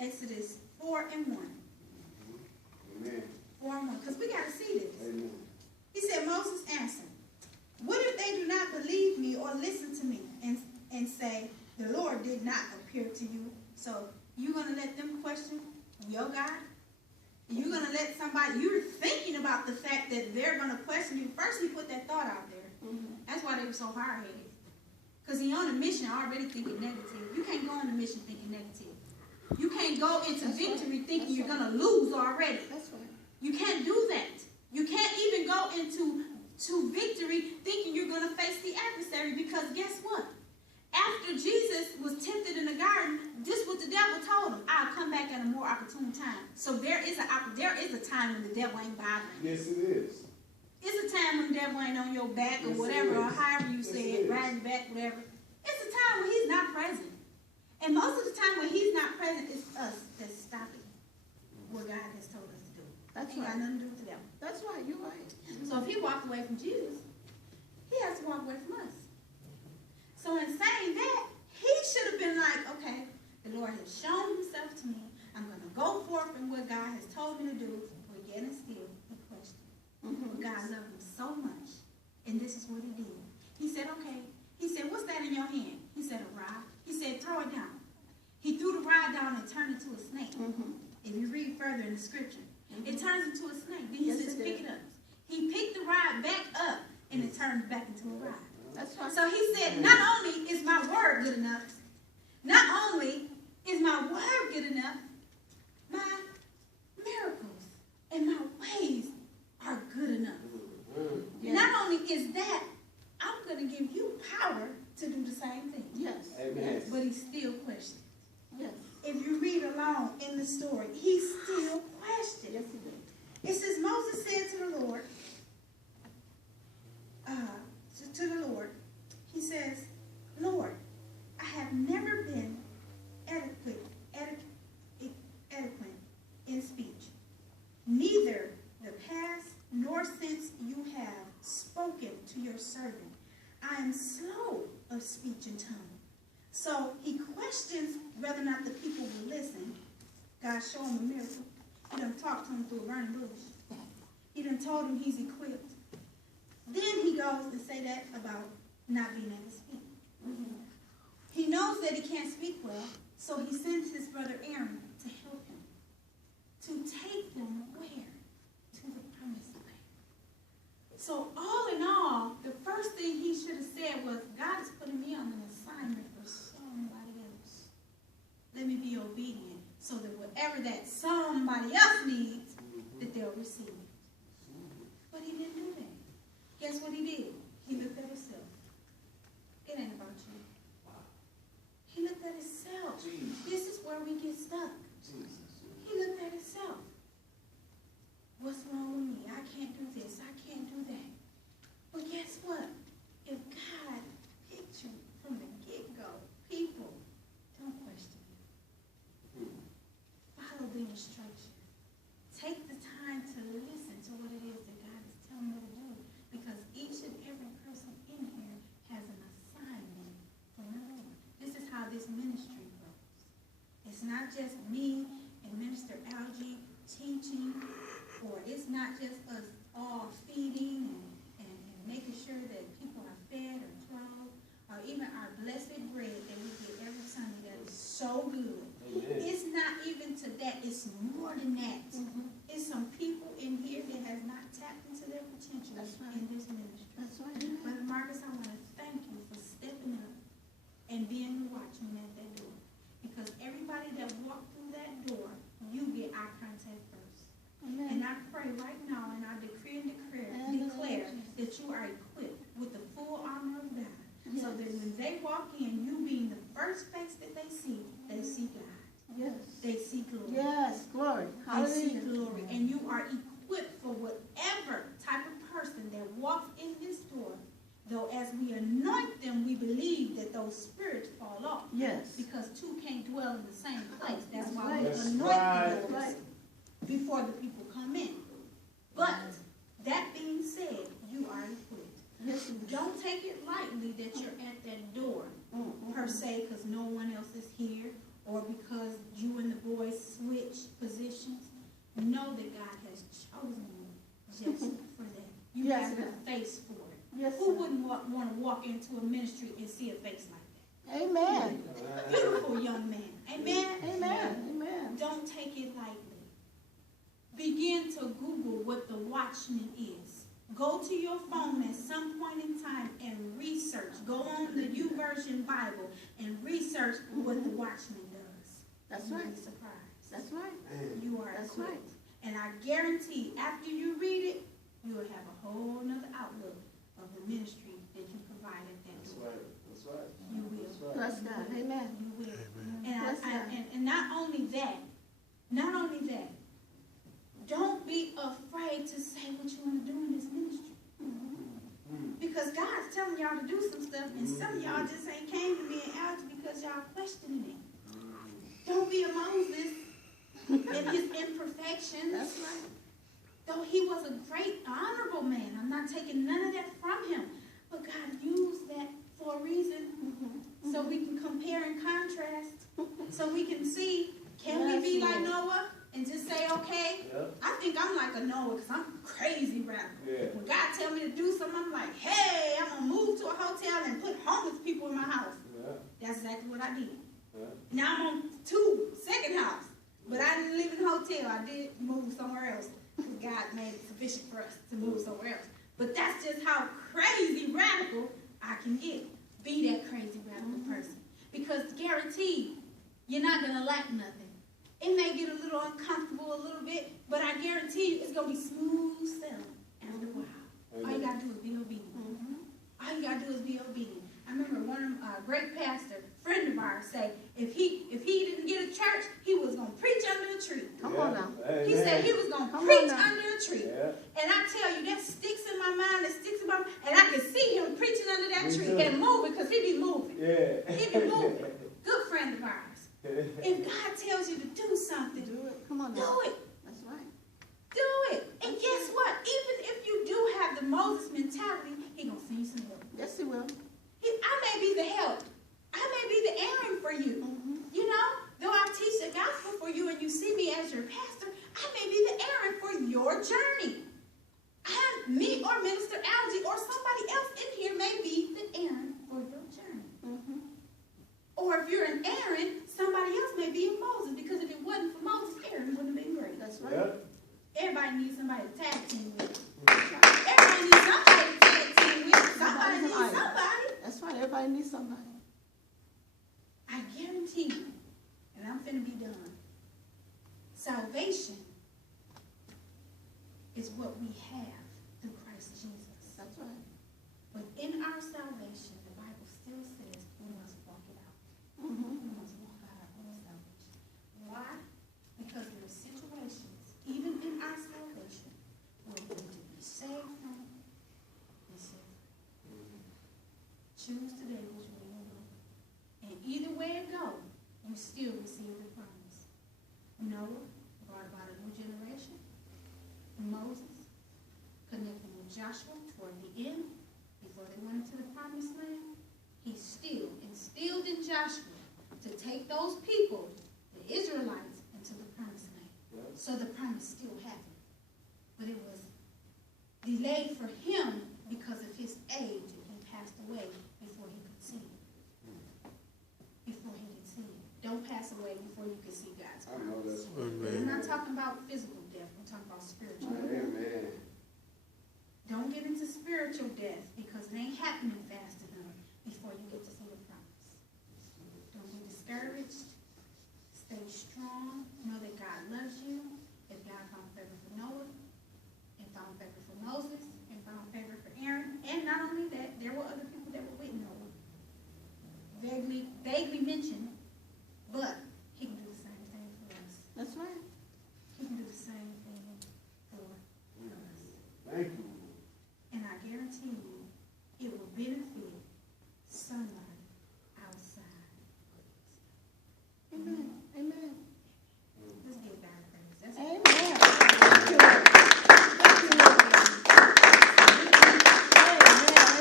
Exodus 4:1. Amen. 4:1. Because we got to see this. Amen. He said, Moses answered, what if they do not believe me or listen to me and say, the Lord did not appear to you? So you're going to let them question your God? You're going to let somebody, you're thinking about the fact that they're going to question you. First, he put that thought out there. That's why they were so hard-headed. Because he on a mission already thinking negative. You can't go on a mission thinking negative. You can't go into victory thinking you're going to lose already. That's right. You can't do that. You can't even go into victory thinking you're going to face the adversary, because guess what? After Jesus was tempted in the garden, this is what the devil told him. I'll come back at a more opportune time. So there is a time when the devil ain't bothering you. Yes, it is. It's a time when the devil ain't on your back or whatever, or however you say it, riding back, whatever. It's a time when he's not present. And most of the time when he's not present, it's us that's stopping what God has told us to do. That's ain't right. got nothing to do with the devil. That's right. You're right. So if he walked away from Jesus, he has to walk away from us. So in saying that, he should have been like, okay, the Lord has shown himself to me. I'm going to go forth in what God has told me to do. But yet and still, he questioned. But God loved him so much. And this is what he did. He said, okay. He said, what's that in your hand? He said, a rod. He said, throw it down. He threw the rod down and turned it to a snake. If you read further in the scripture, it turns into a snake. Then he says, pick it up. He picked the rod back up, and it turns back into a rod. That's right. So he said, not only is my word good enough, not only is my word good enough, my miracles and my ways are good enough. Yes. Not only is that, I'm going to give you power to do the same thing. Yes. Amen. But he still questioned. Yes. If you read along in the story, he still questioned. Yes, he did. It says, Moses said to the Lord, he says, Lord, I have never been eloquent in speech, neither the past nor since you have spoken to your servant. I am slow of speech and tongue. So he questions whether or not the people will listen. God showed him a miracle. He done talked to him through a burning bush. He done told him he's equipped. Then he goes and say that about not being able to speak. He knows that he can't speak well, so he sends his brother Aaron to help him. To take them where? To the promised land. So all in all, the first thing he should have said was, God is putting me on an assignment for somebody else. Let me be obedient so that whatever that somebody else needs, that they'll receive it. But he didn't do that. Guess what he did? He looked at himself. It ain't about you. He looked at himself. This is where we get stuck. He looked at himself. What's wrong with me? I can't do this. I can't do that. But guess what? If God picked you from the get-go, people, don't question it. Follow the instruction. Take the time to listen to what it is that God is telling you to do. Because each and every person in here has an assignment from the Lord. This is how this ministry goes. It's not just me and Minister Algie teaching, or it's not just us all feeding and making sure that people are fed or clothed, or even our blessed bread that we get every Sunday that is so good. Amen. It's not even to that. It's more than that. It's some people in here that has not tapped into their potential. That's right. In this ministry. That's right. Brother Marcus, I want to thank you for stepping up and being the watchman at that door. Because everybody that walked through that door, you get eye contact first. Amen. And I pray right now, and I decree and declare that you are equipped with the full armor of God. Yes. So that when they walk in, you being the first face that they see God. Yes. They see glory. Yes, glory. They see Hallelujah. glory. And you are equipped for whatever type of person that walks in this door. Though as we anoint them, we believe that those spirits fall off. Yes. Because two can't dwell in the same place. That's That's why right. we That's anoint right. the doors before the people come in. But that being said, you are equipped. Yes. Don't take it lightly that you're at that door, per se, because no one else is here, or because you and the boys switch positions, know that God has chosen you just for that. You Yes, have the ma'am. face for it. Yes, Who sir. wouldn't want to walk into a ministry and see a face like that? Amen. A beautiful young man. Amen? Amen. Amen. Don't take it lightly. Begin to Google what the watchman is. Go to your phone at some point in time and research. Go on the YouVersion Bible and research what the watchman does. That's You'll right. be surprised. That's right. You are That's equipped. right. And I guarantee after you read it, you will have a whole nother outlook of the ministry that you provide at that That's door. right. That's right. You will. That's right. Bless God. Amen. You will. Bless God. And not only that, don't be afraid to say what you want to do in this ministry. Because God's telling y'all to do some stuff, and some of y'all just ain't came to me and asked because y'all questioning it. Don't be a Moses in his imperfections. That's right. Though he was a great, honorable man. I'm not taking none of that from him. But God used that for a reason. So we can compare and contrast. So we can see, can we be like Noah and just say, okay, I think I'm like a Noah because I'm crazy radical. Yeah. When God tell me to do something, I'm like, hey, I'm going to move to a hotel and put homeless people in my house. Yeah. That's exactly what I did. Yeah. Now I'm on second house. But I didn't live in a hotel. I did move somewhere else. God made it sufficient for us to move somewhere else. But that's just how crazy radical I can get. Be that crazy radical person. Because guaranteed, you're not going to lack nothing. It may get a little uncomfortable a little bit, but I guarantee you it's going to be smooth sailing after a while. All you got to do is be obedient. All you got to do is be obedient. I remember one of great pastor, friend of ours, say if he didn't get a church, he was going to preach under a tree. Come on now. He said he was going to preach under a tree. And I tell you, that sticks in my mind, it sticks in my mind. And I can see him preaching under that tree and moving because he be moving. He be moving. Good friend of ours. If God tells you to do something, Do it. Come on now. do it. That's right. Do it. And guess what? Even if you do have the Moses mentality, he going to send you some help. Yes, he will. I may be the help. I may be the Aaron for you. You know, though I teach the gospel for you and you see me as your pastor, I may be the Aaron for your journey. Me or Minister Algie or somebody else in here may be the Aaron for your journey. Or if you're an Aaron, somebody else may be a Moses, because if it wasn't for Moses, Aaron wouldn't have been great. That's right. Everybody needs somebody to tag team with. Everybody needs somebody to tag team with. Somebody needs somebody. That's right. Everybody needs somebody. I guarantee you, and I'm finna be done, salvation is what we have through Christ Jesus. That's right. But in our salvation, the Bible still says we must walk it out. We must walk out our own salvation. Why? Because there are situations, even in our salvation, where we need to be saved from and set free. Choose today which way you go. And either way it go, you still receive the promise. Noah brought about a new generation. Moses connecting with Joshua toward the end, before they went into the promised land. He still instilled in Joshua to take those people, the Israelites, into the promised land. So the promise still happened. But it was delayed for him because of his age, and he passed away before he could see it. Before he could see it. Don't pass away before you can see God's I know promise. that's We're not talking about physical death. We're talking about spiritual death. Amen. Don't get into spiritual death because it ain't happening fast enough before you get to see the promise. Don't be discouraged. Stay strong. Know that God loves you. If God found favor for Noah, and found favor for Moses, and found favor for Aaron, and not only that, there were other people that were with Noah. Vaguely mentioned